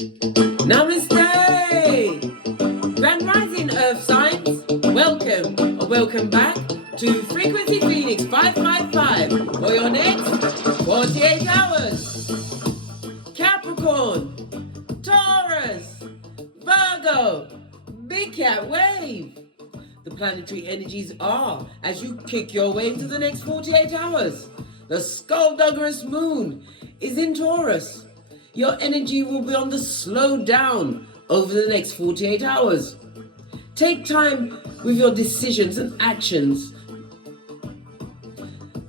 Namaste! Grand Rising Earth Signs, welcome or welcome back to Frequency Phoenix 555 for your next 48 hours. Capricorn, Taurus, Virgo, Big Cat Wave. The planetary energies are as you kick your way into the next 48 hours. The skullduggerous moon is in Taurus. Your energy will be on the slow down over the next 48 hours. Take time with your decisions and actions.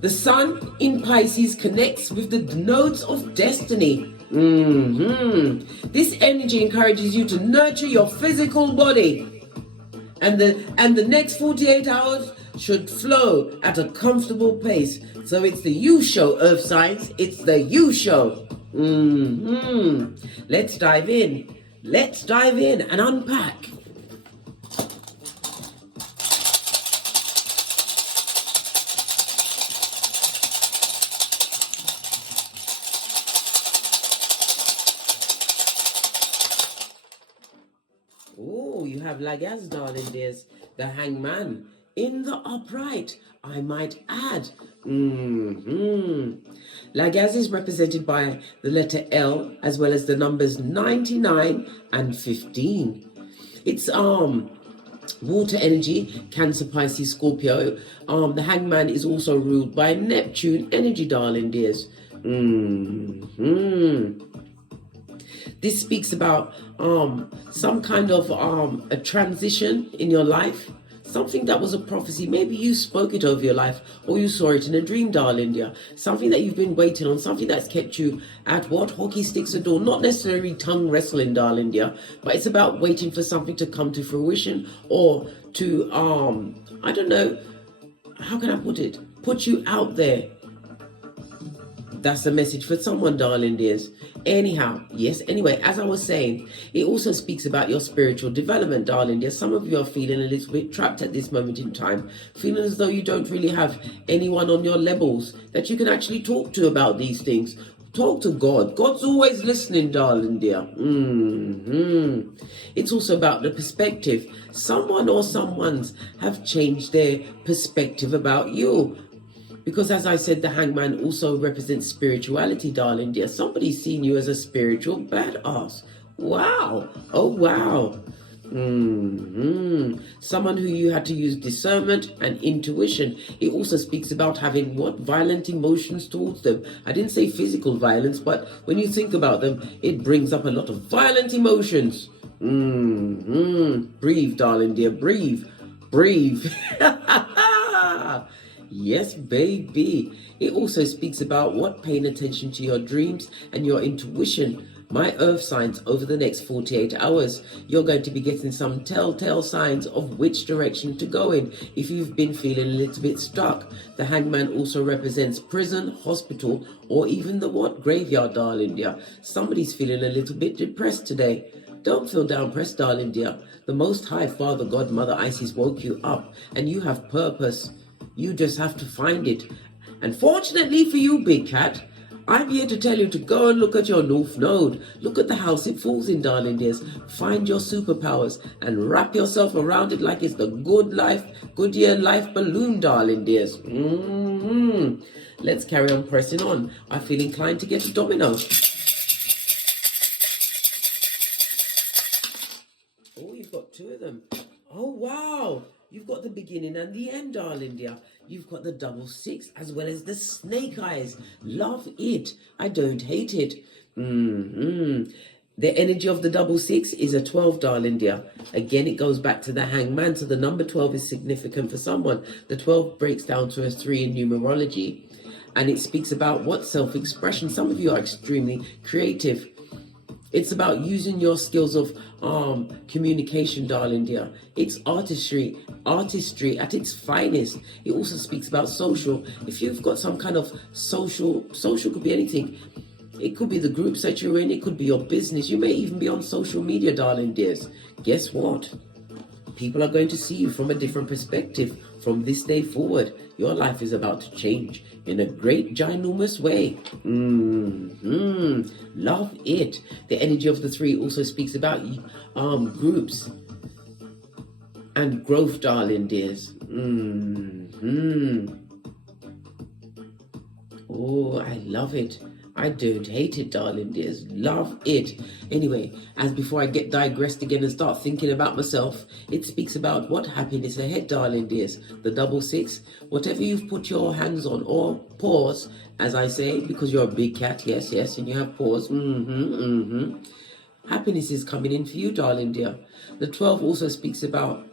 The sun in Pisces connects with the nodes of destiny. This energy encourages you to nurture your physical body. And the next 48 hours should flow at a comfortable pace. So it's the you show, Earth Signs. It's the you show. Let's dive in. Let's dive in and unpack. Oh, you have Lagaz, darling dears, the hangman in the upright, I might add. Lagaz is represented by the letter L as well as the numbers 99 and 15. It's water energy, Cancer, Pisces, Scorpio. The hangman is also ruled by Neptune energy, darling dears. This speaks about some kind of a transition in your life. Something that was a prophecy. Maybe you spoke it over your life or you saw it in a dream, darling dear. Something that you've been waiting on. Something that's kept you at what? Hockey sticks at door. Not necessarily tongue wrestling, darling dear. But it's about waiting for something to come to fruition or to, I don't know. How can I put it? Put you out there. That's a message for someone, darling dears. Anyhow, yes, anyway, as I was saying, it also speaks about your spiritual development, darling dears. Some of you are feeling a little bit trapped at this moment in time, feeling as though you don't really have anyone on your levels that you can actually talk to about these things. Talk to God. God's always listening, darling dear. It's also about the perspective. Someone or someone's have changed their perspective about you. Because as I said, the hangman also represents spirituality, darling dear. Somebody's seen you as a spiritual badass. Wow. Oh, wow. Someone who you had to use discernment and intuition. It also speaks about having what? Violent emotions towards them. I didn't say physical violence, but when you think about them, it brings up a lot of violent emotions. Breathe, darling dear. Breathe. Breathe. Yes, baby. It also speaks about what? Paying attention to your dreams and your intuition. My earth signs, over the next 48 hours, you're going to be getting some telltale signs of which direction to go in. If you've been feeling a little bit stuck, the hangman also represents prison, hospital, or even the what? Graveyard, darling dear. Somebody's feeling a little bit depressed today. Don't feel down-pressed, darling dear. The Most High Father, God, Mother Isis woke you up, and you have purpose. You just have to find it. And fortunately for you, Big Cat, I'm here to tell you to go and look at your North Node. Look at the house it falls in, darling dears. Find your superpowers and wrap yourself around it like it's the Goodyear life balloon, darling dears. Let's carry on pressing on. I feel inclined to get a domino. Oh, you've got two of them. Oh, wow. You've got the beginning and the end, darling dear. You've got the double six as well as the snake eyes. Love it. I don't hate it. The energy of the double six is a 12, darling dear. Again, it goes back to the hangman. So the number 12 is significant for someone. The 12 breaks down to a 3 in numerology. And it speaks about what? Self-expression. Some of you are extremely creative. It's about using your skills of communication, darling dear. It's artistry at its finest. It also speaks about social. If you've got some kind of social could be anything. It could be the groups that you're in. It could be your business. You may even be on social media, darling dears. Guess what? People are going to see you from a different perspective. From this day forward, your life is about to change in a great ginormous way. Love it. The energy of the 3 also speaks about groups and growth, darling dears. Oh, I love it. I don't hate it, darling dears. Love it. Anyway, as before I get digressed again and start thinking about myself, it speaks about what happiness ahead, darling dears. The 666, whatever you've put your hands on, or paws, as I say, because you're a big cat, yes, and you have paws. Happiness is coming in for you, darling dear. The 12 also speaks about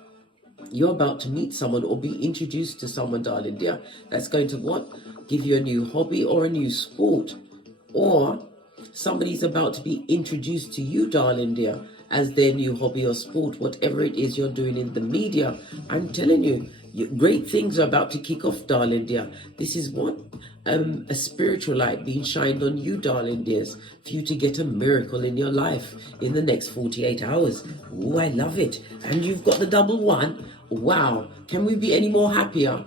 you're about to meet someone or be introduced to someone, darling dear. That's going to what? Give you a new hobby or a new sport. Or somebody's about to be introduced to you, darling dear, as their new hobby or sport, whatever it is you're doing in the media. I'm telling you, great things are about to kick off, darling dear. This is what? A spiritual light being shined on you, darling dears, for you to get a miracle in your life in the next 48 hours. Oh, I love it. And you've got the 111. Wow. Can we be any more happier?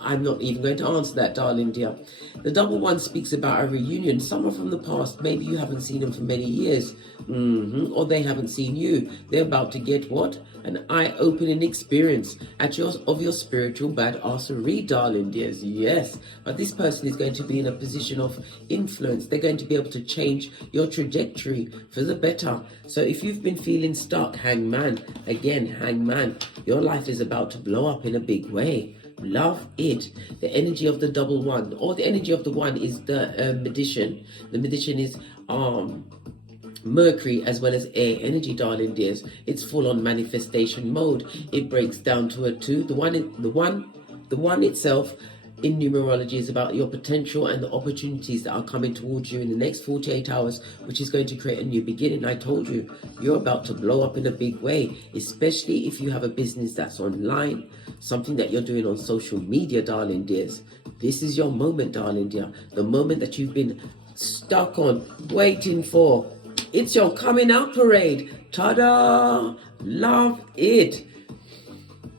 I'm not even going to answer that, darling dear. The 111 speaks about a reunion, someone from the past. Maybe you haven't seen them for many years, or they haven't seen you. They're about to get what? An eye-opening experience of your spiritual badassery, darling dears. Yes, but this person is going to be in a position of influence. They're going to be able to change your trajectory for the better. So if you've been feeling stuck, hangman, your life is about to blow up in a big way. Love it. The energy of the 111, or the energy of the 1 is the magician. The magician is Mercury as well as air energy, darling dears. It's full on manifestation mode. It breaks down to a 2. The one itself in numerology is about your potential and the opportunities that are coming towards you in the next 48 hours, which is going to create a new beginning. I told you, you're about to blow up in a big way, especially if you have a business that's online, something that you're doing on social media, darling dears. This is your moment, darling dear. The moment that you've been stuck on, waiting for. It's your coming out parade. Ta-da! Love it.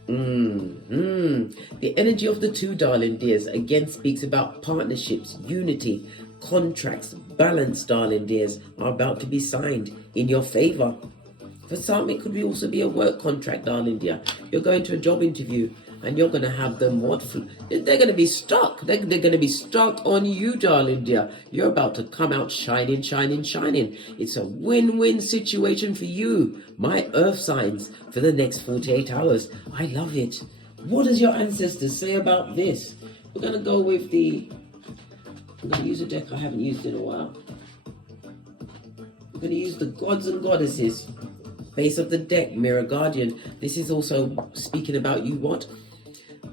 The energy of the 2, darling dears, again speaks about partnerships, unity, contracts, balance, darling dears, are about to be signed in your favor. For some, it could also be a work contract, darling dear. You're going to a job interview and you're going to have them they're going to be stuck. They're going to be stuck on you, darling dear. You're about to come out shining. It's a win-win situation for you, my earth signs, for the next 48 hours. I love it. What does your ancestors say about this? We're going to go with I'm going to use a deck I haven't used in a while. We're going to use the gods and goddesses. Base of the deck, Mirror Guardian. This is also speaking about you, what?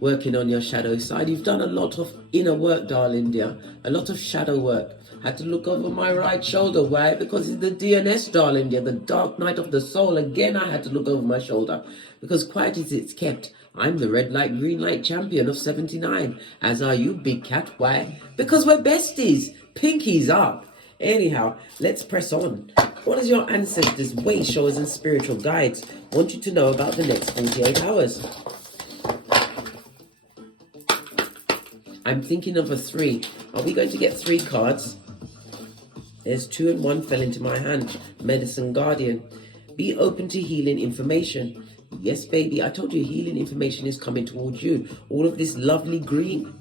Working on your shadow side. You've done a lot of inner work, darling dear. A lot of shadow work. Had to look over my right shoulder. Why? Because it's the DNS, darling dear. The dark night of the soul. Again, I had to look over my shoulder. Because quiet as it's kept, I'm the red light, green light champion of 79. As are you, big cat. Why? Because we're besties. Pinkies up. Anyhow, let's press on. What does your ancestors, way showers and spiritual guides want you to know about the next 48 hours? I'm thinking of a 3. Are we going to get 3 cards? There's 2 and 1 fell into my hand. Medicine Guardian. Be open to healing information. Yes, baby, I told you healing information is coming towards you. All of this lovely green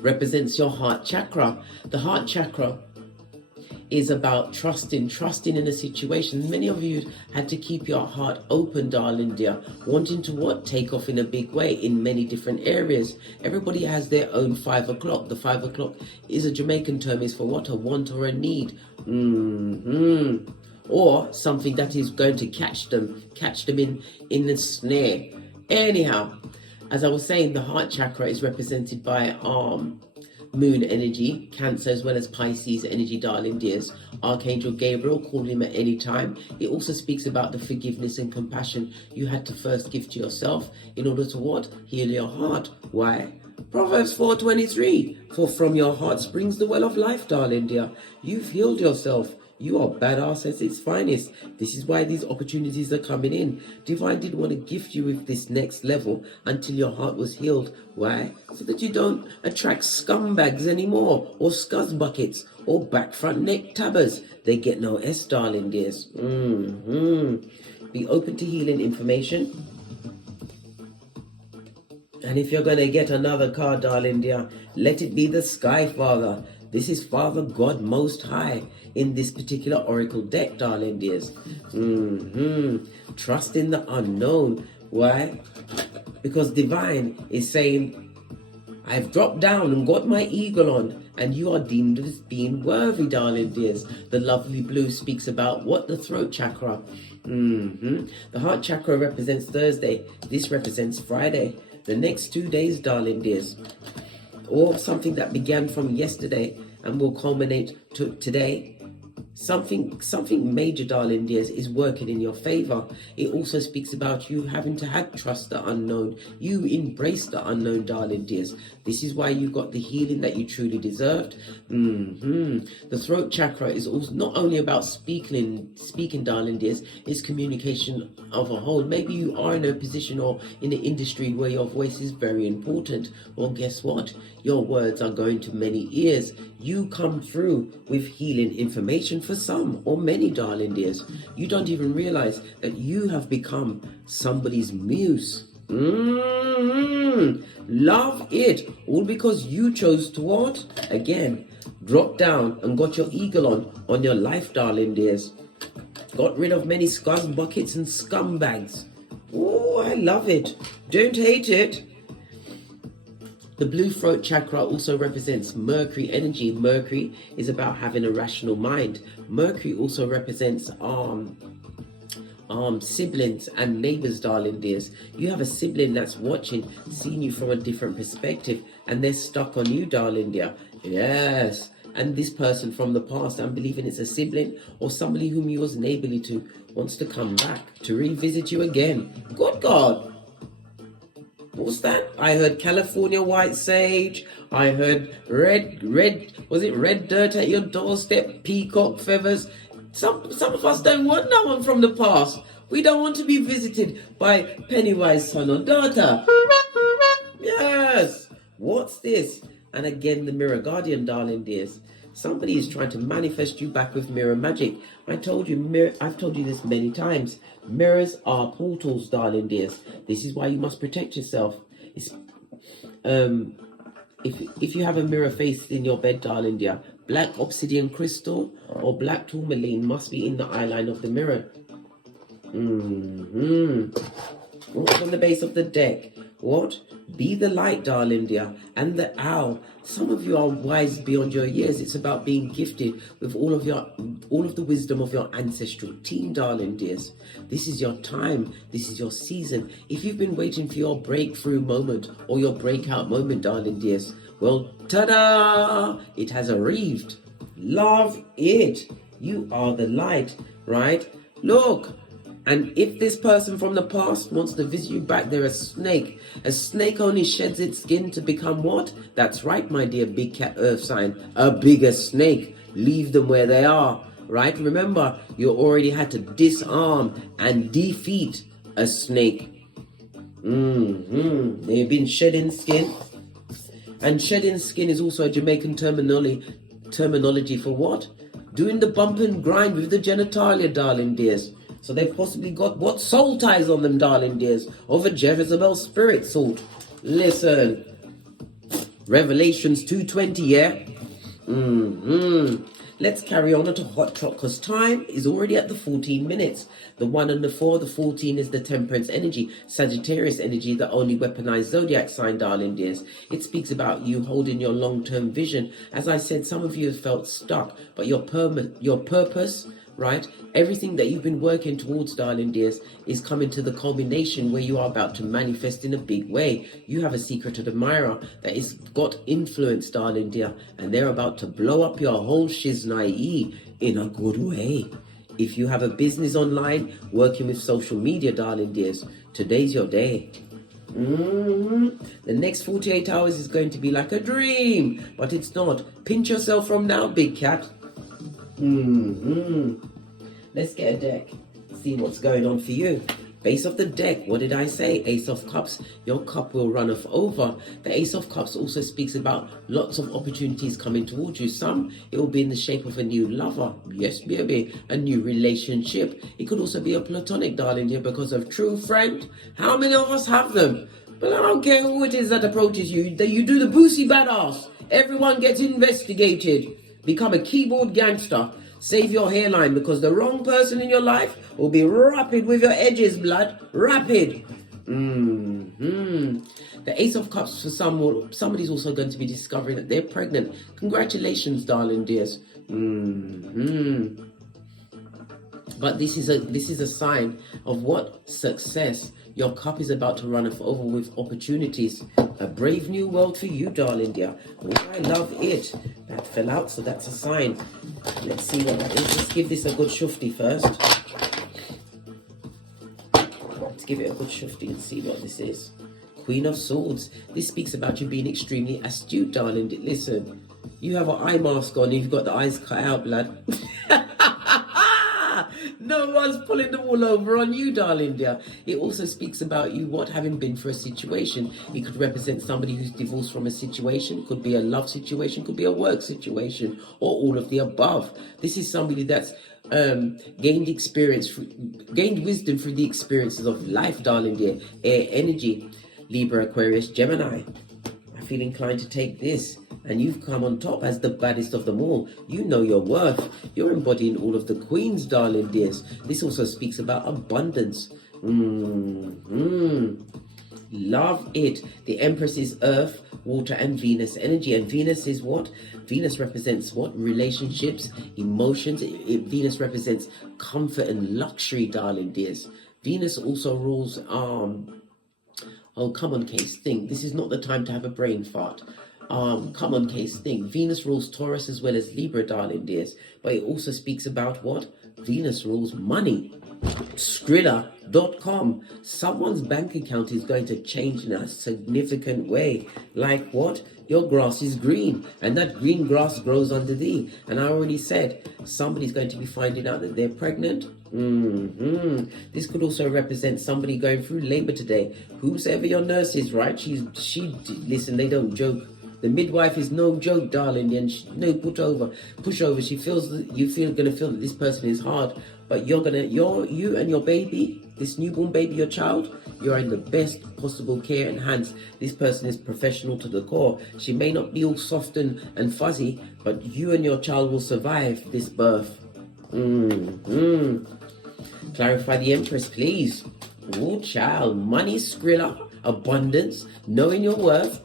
represents your heart chakra. The heart chakra is about trusting in a situation. Many of you had to keep your heart open, darling dear, wanting to what? Take off in a big way in many different areas. Everybody has their own 5 o'clock. The 5 o'clock is a Jamaican term, is for what? A want or a need. Or something that is going to catch them in the snare. Anyhow, as I was saying, the heart chakra is represented by moon energy, Cancer as well as Pisces energy, darling dears. Archangel Gabriel, call him at any time. It also speaks about the forgiveness and compassion you had to first give to yourself in order to what? Heal your heart. Why? Proverbs 4:23, for from your heart springs the well of life, darling dear. You've healed yourself. You are badass at its finest. This is why these opportunities are coming in. Divine didn't want to gift you with this next level until your heart was healed. Why? So that you don't attract scumbags anymore, or scuzz buckets, or back front neck tabbers. They get no S, darling dears. Be open to healing information. And if you're going to get another card, darling dear, let it be the Sky Father. This is Father God Most High in this particular oracle deck, darling dears. Trust in the unknown. Why? Because Divine is saying, I've dropped down and got my eagle on, and you are deemed as being worthy, darling dears. The lovely blue speaks about what? The throat chakra. The heart chakra represents Thursday. This represents Friday. The next 2 days, darling dears, or something that began from yesterday and will culminate to today. Something major, darling dears, is working in your favor. It also speaks about you having to have trust the unknown. You embrace the unknown, darling dears. This is why you got the healing that you truly deserved. The throat chakra is also not only about speaking, darling dears. It's communication of a whole. Maybe you are in a position or in an industry where your voice is very important. Well, guess what? Your words are going to many ears. You come through with healing information for some or many, darling dears. You don't even realize that you have become somebody's muse. Love it. All because you chose to what? Again, drop down and got your eagle on your life, darling dears. Got rid of many scuzz buckets and scumbags. Oh, I love it. Don't hate it. The blue throat chakra also represents Mercury energy. Mercury is about having a rational mind. Mercury also represents siblings and neighbors, darling dears. You have a sibling that's watching, seeing you from a different perspective, and they're stuck on you, darling dear. Yes. And this person from the past, I'm believing it's a sibling or somebody whom you was neighborly to, wants to come back to revisit you again. Good God. What's that? I heard California white sage. I heard red, was it red dirt at your doorstep? Peacock feathers. Some of us don't want no one from the past. We don't want to be visited by Pennywise son or daughter. Yes. What's this? And again, the mirror guardian, darling dears. Somebody is trying to manifest you back with mirror magic. I've told you this many times. Mirrors are portals, darling dears. This is why you must protect yourself. If you have a mirror faced in your bed, darling dear, black obsidian crystal or black tourmaline must be in the eye line of the mirror. What's on the base of the deck? What? Be the light, darling dear, and the owl. Some of you are wise beyond your years. It's about being gifted with all of the wisdom of your ancestral team, darling dears. This is your time. This is your season. If you've been waiting for your breakthrough moment or your breakout moment, darling dears, well, ta-da! It has arrived. Love it. You are the light, right? Look. And if this person from the past wants to visit you back, they're a snake. A snake only sheds its skin to become what? That's right, my dear big cat earth sign. A bigger snake. Leave them where they are, right? Remember, you already had to disarm and defeat a snake. They've been shedding skin. And shedding skin is also a Jamaican terminology for what? Doing the bump and grind with the genitalia, darling dears. So they've possibly got what? Soul ties on them, darling dears, of a Jezebel spirit sort. Listen, Revelations 2:20, yeah? Let's carry on to hot trot, because time is already at the 14 minutes. The 1 and the 4, the 14 is the temperance energy, Sagittarius energy, the only weaponized zodiac sign, darling dears. It speaks about you holding your long-term vision. As I said, some of you have felt stuck, but your purpose, right? Everything that you've been working towards, darling dears, is coming to the culmination where you are about to manifest in a big way. You have a secret admirer that is got influence, darling dear, and they're about to blow up your whole shiznai in a good way. If you have a business online, working with social media, darling dears, today's your day. The next 48 hours is going to be like a dream, but it's not. Pinch yourself from now, big cat. Let's get a deck. See what's going on for you. Base of the deck, what did I say? Ace of Cups, your cup will run off over. The Ace of Cups also speaks about lots of opportunities coming towards you. Some, it will be in the shape of a new lover. Yes, baby, a new relationship. It could also be a platonic, darling, here because of true friend. How many of us have them? But I don't care who it is that approaches you. You do the boosie badass. Everyone gets investigated. Become a keyboard gangster. Save your hairline because the wrong person in your life will be rapid with your edges, blood. Rapid. The Ace of Cups for somebody's also going to be discovering that they're pregnant. Congratulations, darling dears. But this is a sign of what? Success. Your cup is about to run over with opportunities. A brave new world for you, darling dear. Oh, I love it. That fell out, so that's a sign. Let's see what that is. Let's give this a good shufti first. Let's give it a good shufti and see what this is. Queen of Swords. This speaks about you being extremely astute, darling. Listen, you have an eye mask on. You've got the eyes cut out, blood. No one's pulling the wool over on you, darling dear. It also speaks about you, having been for a situation. It could represent somebody who's divorced from a situation. Could be a love situation. Could be a work situation. Or all of the above. This is somebody that's gained wisdom through the experiences of life, darling dear. Air energy. Libra, Aquarius, Gemini. I feel inclined to take this. And you've come on top as the baddest of them all. You know your worth. You're embodying all of the queens, darling dears. This also speaks about abundance. Love it. The Empress is Earth, Water, and Venus energy. And Venus is what? Venus represents what? Relationships, emotions. Venus represents comfort and luxury, darling dears. Venus also rules... Oh, come on, Case, think. This is not the time to have a brain fart. Come on, Case, think. Venus rules Taurus as well as Libra, darling dears. But it also speaks about what? Venus rules money. Skrilla.com. Someone's bank account is going to change in a significant way. Like what? Your grass is green, and that green grass grows under thee. And I already said, somebody's going to be finding out that they're pregnant. This could also represent somebody going through labor today. Whosoever your nurse is, right? Listen, they don't joke. The midwife is no joke, darling, and no pushover. She feels that gonna feel that this person is hard, but you and your baby, this newborn baby, your child, you are in the best possible care and hands. This person is professional to the core. She may not be all soft and fuzzy, but you and your child will survive this birth. Clarify the Empress, please. Oh, child, money, Skrilla, abundance, knowing your worth.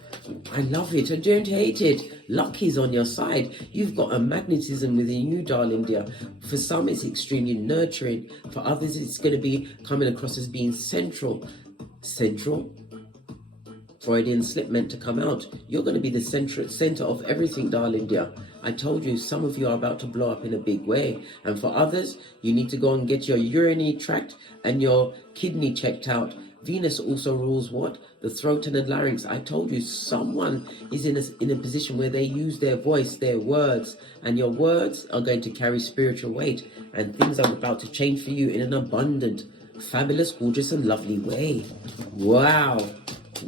I love it. I don't hate it. Luck is on your side. You've got a magnetism within you, darling dear. For some, it's extremely nurturing. For others, it's going to be coming across as being central. Central? Freudian slip meant to come out. You're going to be the center of everything, darling dear. I told you, some of you are about to blow up in a big way. And for others, you need to go and get your urinary tract and your kidney checked out. Venus also rules what? The throat and the larynx. I told you, someone is in a position where they use their voice, their words, and your words are going to carry spiritual weight, and things are about to change for you in an abundant, fabulous, gorgeous, and lovely way. Wow.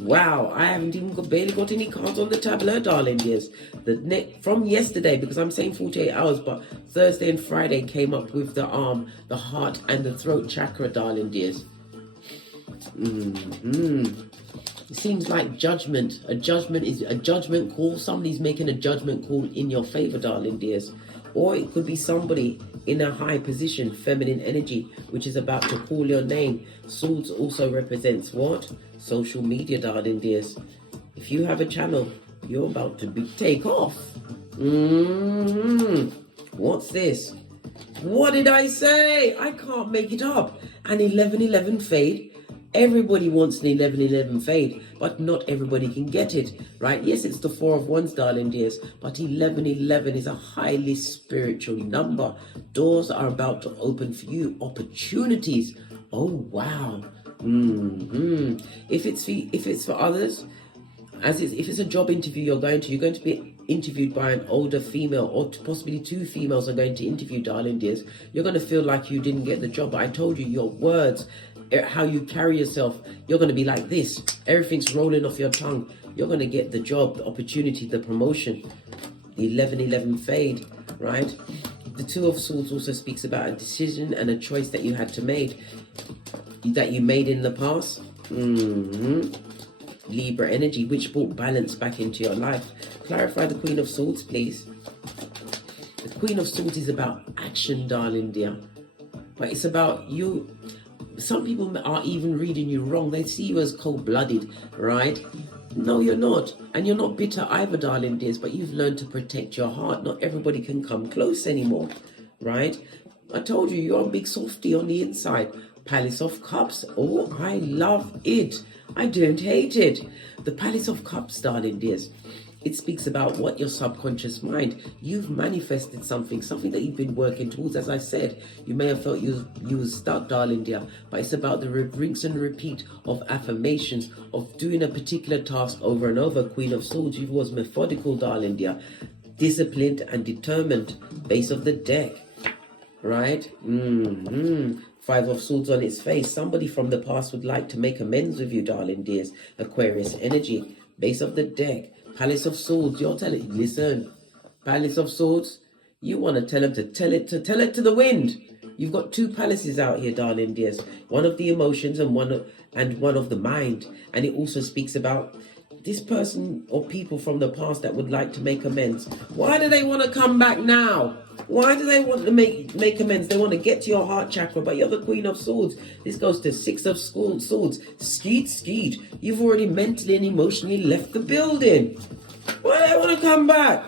Wow, I haven't even barely got any cards on the tableau, darling dears. From yesterday, because I'm saying 48 hours, but Thursday and Friday came up with the arm, the heart, and the throat chakra, darling dears. It seems like judgment. A judgment is a judgment call. Somebody's making a judgment call in your favor, darling dears. Or it could be somebody in a high position, feminine energy, which is about to call your name. Swords also represents what? Social media, darling dears. If you have a channel, you're about to take off. What's this? What did I say? I can't make it up. An 11-11 fade. Everybody wants an 11-11 fade, but not everybody can get it, right? Yes, it's the 4 of Wands, darling dears, but 11-11 is a highly spiritual number. Doors are about to open for you. Opportunities. Oh, wow. If it's for others, if it's a job interview you're going to be interviewed by an older female, or possibly two females are going to interview, darling dears, you're going to feel like you didn't get the job. But I told you, your words, how you carry yourself, you're going to be like this. Everything's rolling off your tongue. You're going to get the job, the opportunity, the promotion. The 11-11 fade, right? The Two of Swords also speaks about a decision and a choice that you had to make, that you made in the past. Libra energy, which brought balance back into your life. Clarify the Queen of Swords, please. The Queen of Swords is about action, darling dear. But it's about you. Some people are even reading you wrong. They see you as cold-blooded, right? No, you're not. And you're not bitter either, darling dears, but you've learned to protect your heart. Not everybody can come close anymore, right? I told you, you're a big softie on the inside. Palace of Cups. Oh, I love it. I don't hate it. The Palace of Cups, darling dears. It speaks about what your subconscious mind, you've manifested something that you've been working towards. As I said, you may have felt you was stuck, darling dear, but it's about the rinse and repeat of affirmations, of doing a particular task over and over. Queen of Swords, you was methodical, darling dear, disciplined and determined. Base of the deck, right? Five of Swords on its face. Somebody from the past would like to make amends with you, darling dears. Aquarius energy. Base of the deck. Palace of Swords, you're telling, listen, Palace of Swords, you want to tell them to tell it to the wind. You've got two palaces out here, darling dears. One of the emotions and one of the mind. And it also speaks about this person or people from the past that would like to make amends. Why do they want to come back now? Why do they want to make amends? They want to get to your heart chakra, but you're the Queen of Swords. This goes to Six of Swords. Skeet. You've already mentally and emotionally left the building. Why do they want to come back?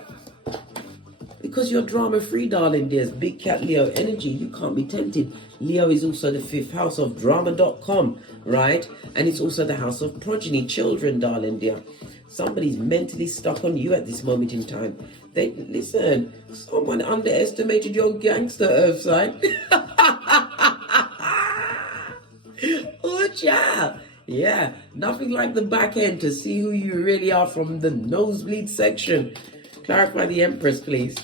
Because you're drama-free, darling dears. Big cat Leo energy. You can't be tempted. Leo is also the 5th house of drama.com, right? And it's also the house of progeny, children, darling dear. Somebody's mentally stuck on you at this moment in time. Listen, someone underestimated your gangster, Earthside. Oh, child. Yeah, nothing like the back end to see who you really are from the nosebleed section. Clarify the Empress, please.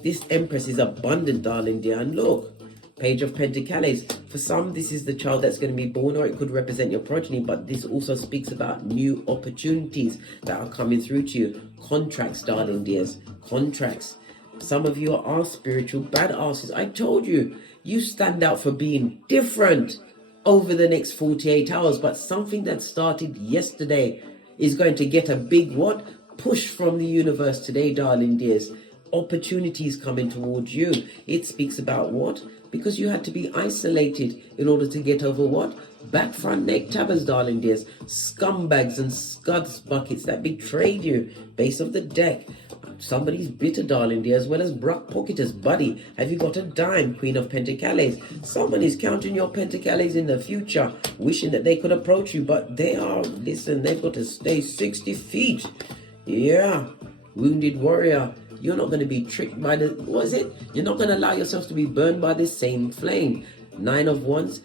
This Empress is abundant, darling dear. And look, Page of Pentacles. For some, this is the child that's going to be born, or it could represent your progeny, but this also speaks about new opportunities that are coming through to you. Contracts, darling dears. Contracts. Some of you are spiritual badasses. I told you, you stand out for being different over the next 48 hours, but something that started yesterday is going to get a big what? Push from the universe today, darling dears. Opportunities coming towards you. It speaks about what? Because you had to be isolated in order to get over what? Back, front, neck, tabbers, darling dears. Scumbags and scuds buckets that betrayed you. Base of the deck. Somebody's bitter, darling dear, as well as Brock Pocketers. Buddy, have you got a dime? Queen of Pentacles. Somebody's counting your Pentacles in the future, wishing that they could approach you, but they are, listen, they've got to stay 60 feet. Yeah. Wounded warrior. You're not going to be tricked by the, what is it? You're not going to allow yourself to be burned by the same flame. 9 of Wands,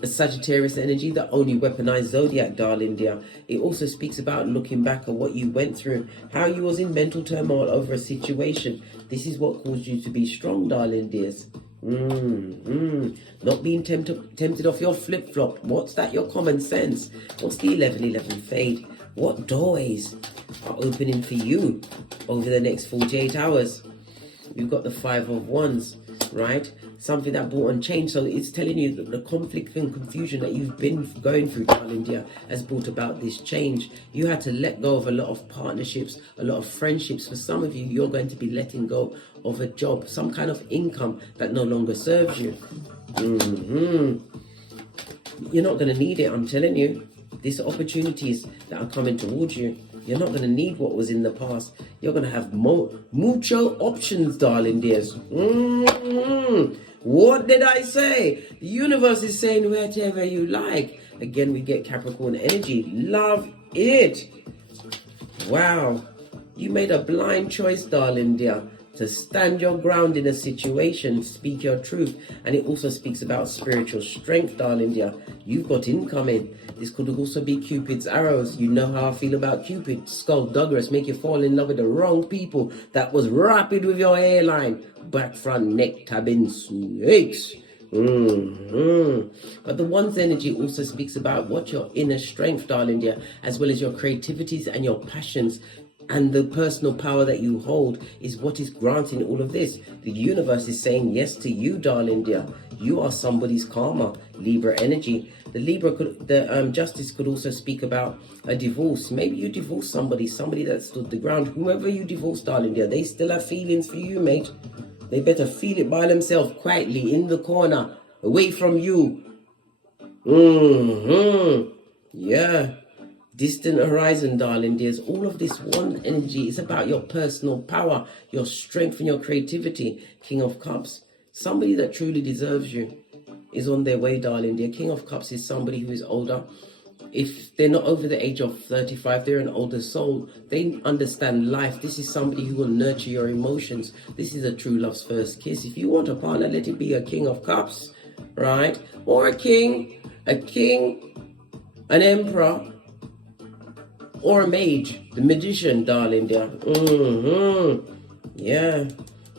a Sagittarius energy, the only weaponized zodiac, darling dear. It also speaks about looking back at what you went through, how you was in mental turmoil over a situation. This is what caused you to be strong, darling dears. Not being tempted off your flip-flop. What's that? Your common sense. What's the 11-11 fade? What doorways are opening for you over the next 48 hours? You've got the 5 of Wands, right? Something that brought on change. So it's telling you that the conflict and confusion that you've been going through, darling dear, has brought about this change. You had to let go of a lot of partnerships, a lot of friendships. For some of you, you're going to be letting go of a job, some kind of income that no longer serves you. You're not going to need it, I'm telling you. These opportunities that are coming towards you, you're not going to need what was in the past. You're going to have mucho options, darling dears. What did I say? The universe is saying whatever you like. Again, we get Capricorn energy. Love it. Wow. You made a blind choice, darling dear. to stand your ground in a situation, speak your truth. And it also speaks about spiritual strength, darling dear. You've got incoming. This could also be Cupid's arrows. You know how I feel about Cupid. Skullduggerous, make you fall in love with the wrong people. That was rapid with your hairline. Back front neck tabbing snakes. But the one's energy also speaks about what your inner strength, darling dear, as well as your creativities and your passions and the personal power that you hold is what is granting all of this. The universe is saying yes to you, darling dear. You are somebody's karma, Libra energy. The justice could also speak about a divorce. Maybe you divorce somebody that stood the ground. Whoever you divorce, darling dear, they still have feelings for you, mate. They better feel it by themselves, quietly, in the corner, away from you. Yeah. Distant horizon, darling dears. All of this one energy is about your personal power, your strength and your creativity. King of Cups. Somebody that truly deserves you is on their way, darling dear. King of Cups is somebody who is older. If they're not over the age of 35, they're an older soul. They understand life. This is somebody who will nurture your emotions. This is a true love's first kiss. If you want a partner, let it be a King of Cups, right? Or a king, an emperor, or a mage, the magician, darling dear. Yeah.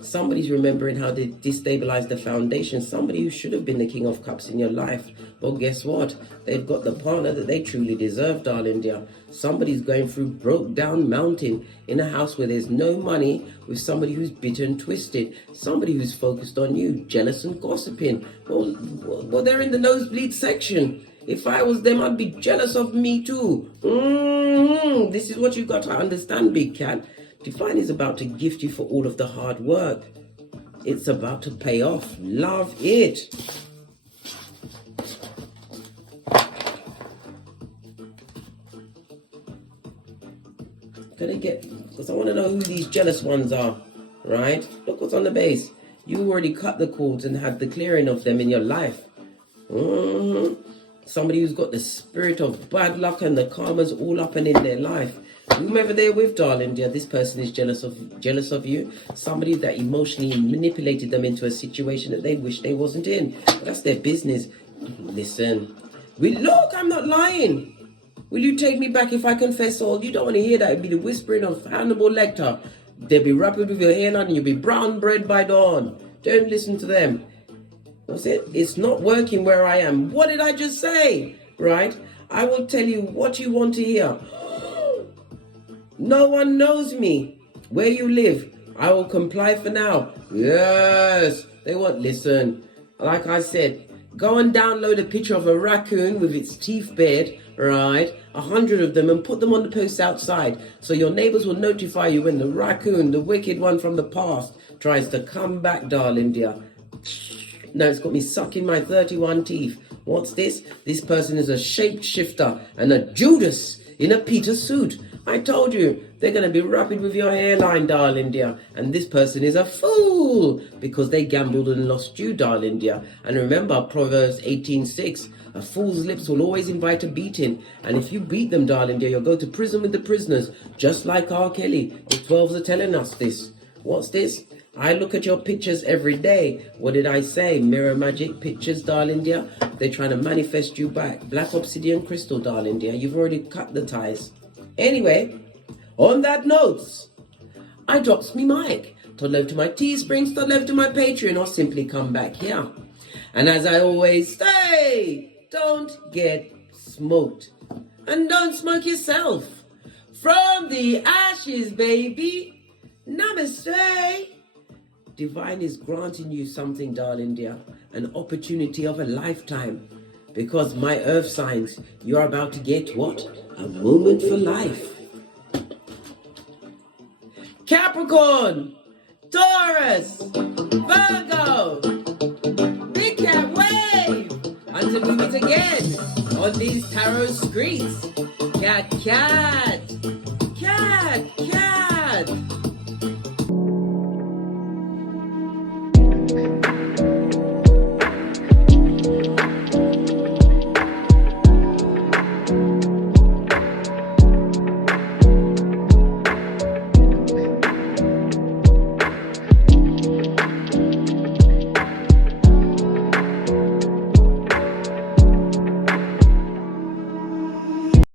Somebody's remembering how they destabilized the foundation. Somebody who should have been the King of Cups in your life. Well, guess what? They've got the partner that they truly deserve, darling dear. Somebody's going through broke down mountain in a house where there's no money, with somebody who's bitter and twisted. Somebody who's focused on you, jealous and gossiping. Well, they're in the nosebleed section. If I was them, I'd be jealous of me too. This is what you've got to understand, big cat. Divine is about to gift you for all of the hard work. It's about to pay off. Love it. Because I want to know who these jealous ones are, right? Look what's on the base. You already cut the cords and had the clearing of them in your life. Somebody who's got the spirit of bad luck and the karmas all up and in their life. Whomever they're with, darling dear, this person is jealous of you. Somebody that emotionally manipulated them into a situation that they wish they wasn't in. But that's their business. Listen. Look, I'm not lying. Will you take me back if I confess all? You don't want to hear that. It'd be the whispering of Hannibal Lecter. They'll be rapid with your hairline and you'll be brown bread by dawn. Don't listen to them. What's it? It's not working where I am. What did I just say? Right? I will tell you what you want to hear. No one knows me. Where you live, I will comply for now. Yes. They won't listen. Like I said, go and download a picture of a raccoon with its teeth bared, right? 100 of them, and put them on the post outside. So your neighbors will notify you when the raccoon, the wicked one from the past, tries to come back, darling dear. Now it's got me sucking my 31 teeth. What's this? This person is a shapeshifter and a Judas in a Peter suit. I told you, they're going to be rapid with your hairline, darling dear. And this person is a fool because they gambled and lost you, darling dear. And remember Proverbs 18:6. A fool's lips will always invite a beating. And if you beat them, darling dear, you'll go to prison with the prisoners. Just like R. Kelly. The 12s are telling us this. What's this? I look at your pictures every day. What did I say? Mirror magic pictures, darling dear. They're trying to manifest you back. Black obsidian crystal, darling dear. You've already cut the ties. Anyway, on that note, I drops me mic. Todd love to my Teesprings, Todd love to my Patreon, or simply come back here. And as I always say, don't get smoked. And don't smoke yourself. From the ashes, baby. Namaste. Divine is granting you something, darling dear. An opportunity of a lifetime. Because my earth signs, you're about to get what? A moment for life. Capricorn, Taurus, Virgo, Big Cat Wave. Until we meet again on these tarot streets. Cat, cat.